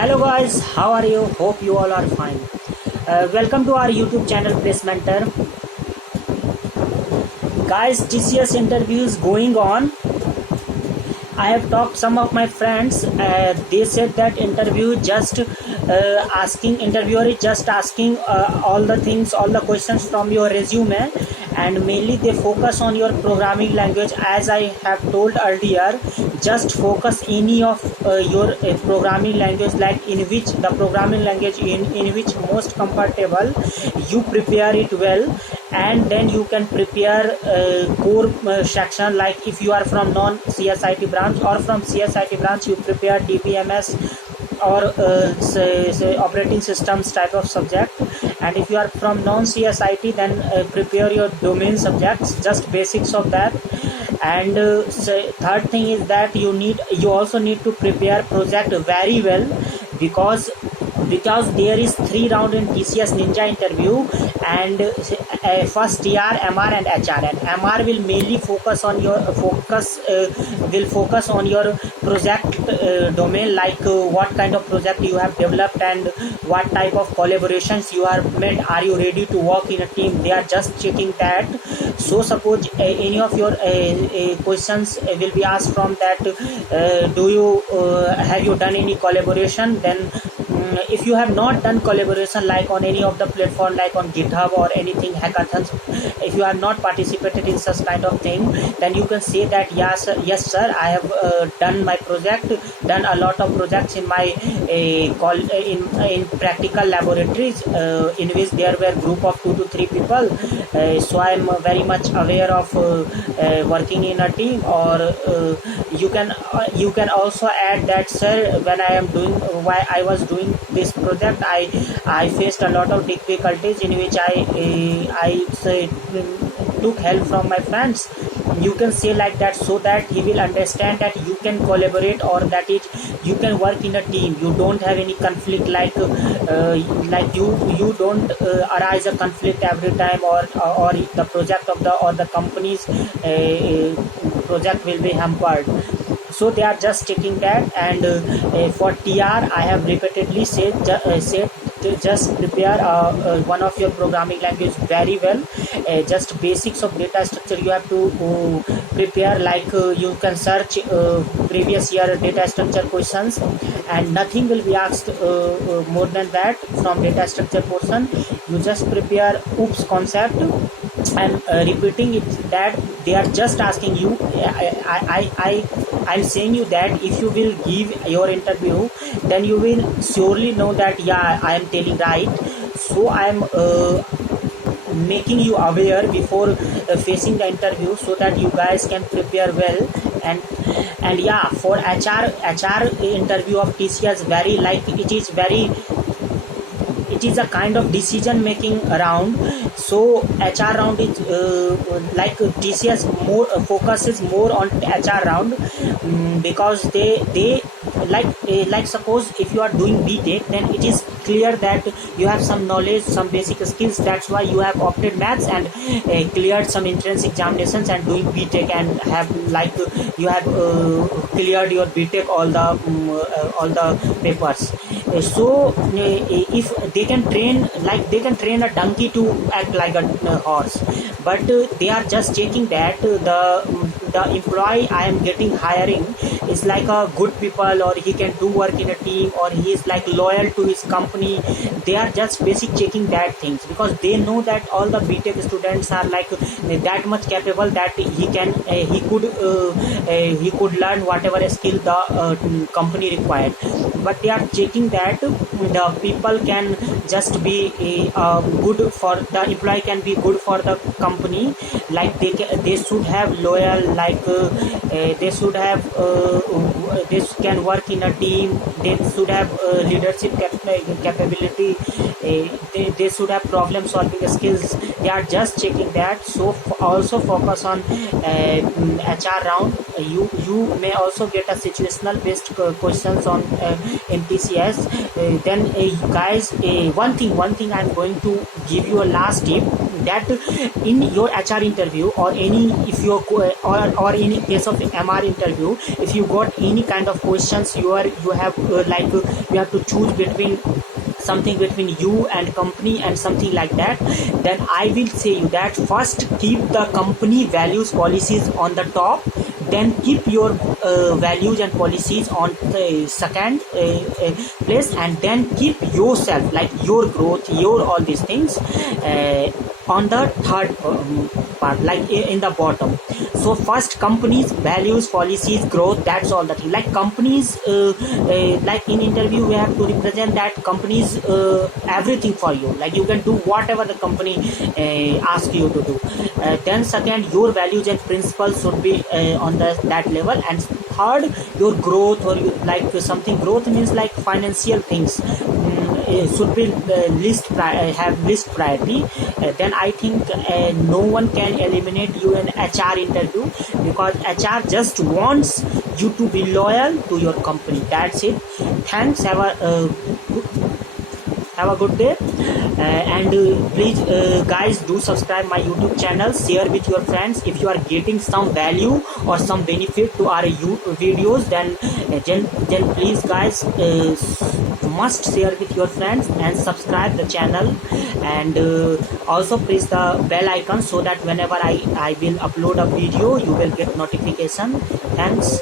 Hello guys, how are you? Hope you all are fine. Welcome to our YouTube channel Place Mentor. Guys, TCS interview is going on. I have talked some of my friends. They said that interviewer is just asking all the things, all the questions from your resume, and mainly they focus on your programming language. As I have told earlier, just focus any of your programming language, like in which the programming language in which most comfortable. You prepare it well, and then you can prepare core section, like if you are from non CSIT branch, or from CSIT branch you prepare DBMS or say operating systems type of subject. And if you are from non CSIT, then prepare your domain subjects, just basics of that. And third thing is that you also need to prepare project very well, because there is 3 round in TCS Ninja interview, and first TR, MR and HR. And MR will mainly focus on your project domain, like what kind of project you have developed and what type of collaborations you have made. Are you ready to work in a team? They are just checking that. So suppose any of your questions will be asked from that, have you done any collaboration? Then if you have not done collaboration, like on any of the platform, like on GitHub or anything, hackathons, if you have not participated in such kind of thing, then you can say that yes sir, I have done my project, done a lot of projects in my in practical laboratories, in which there were group of 2 to 3 people, so I am very much aware of working in a team. Or you can also add that, sir, when I was doing this project, I faced a lot of difficulties, in which I took help from my friends. You can say like that, so that he will understand that you can collaborate, or that is you can work in a team. You don't have any conflict, like you don't arise a conflict every time, or the project of the company's project will be hampered. So they are just checking that. And for TR, I have repeatedly said to just prepare one of your programming language very well. Just basics of data structure you have to prepare, like you can search previous year data structure questions, and nothing will be asked more than that from data structure portion. You just prepare OOPS concept, and repeating it, that they are just asking you. I'm saying you that if you will give your interview, then you will surely know that I am telling right. So I am making you aware before facing the interview, so that you guys can prepare well. And for HR interview of TCS, it is a kind of decision making round. So HR round is like TCS more focuses more on HR round, because they like suppose if you are doing BTech, then it is clear that you have some knowledge, some basic skills. That's why you have opted maths and cleared some entrance examinations and doing BTech, and have you have cleared your BTech all the papers. So if they can train a donkey to act like a horse, but they are just checking that the employee I am getting hiring is like a good people, or he can do work in a team, or he is like loyal to his company. They are just basic checking that things, because they know that all the BTech students are like that much capable, that he could learn whatever skill the company required. But they are checking that the people can just be good for the employee, can be good for the company, like they should have loyal, like they should have they can work in a team, they should have leadership capability, they should have problem solving skills. They are just checking that. So also focus on HR round. You may also get a situational based questions on MTCS. Then guys, one thing I'm going to give you a last tip, that in your HR interview, or any if you or in case of MR interview, if you got any kind of questions, you have you have to choose between something between you and company and something like that, then I will say you that first keep the company values policies on the top, then keep your values and policies on the second place, and then keep yourself, like your growth, your all these things on the third part, like in the bottom. So first, companies values, policies, growth, that's all the thing. Like companies like in interview we have to represent that companies everything for you, like you can do whatever the company ask you to do. Then second, your values and principles should be on that level, and third, your growth, or you like something growth means like financial things should be have list priority. Then I think no one can eliminate you in HR interview, because HR just wants you to be loyal to your company. That's it. Thanks. Have a good day, and please guys, do subscribe my YouTube channel, share with your friends. If you are getting some value or some benefit to our videos, then please guys must share with your friends and subscribe the channel, and also press the bell icon so that whenever I will upload a video, you will get notification. Thanks.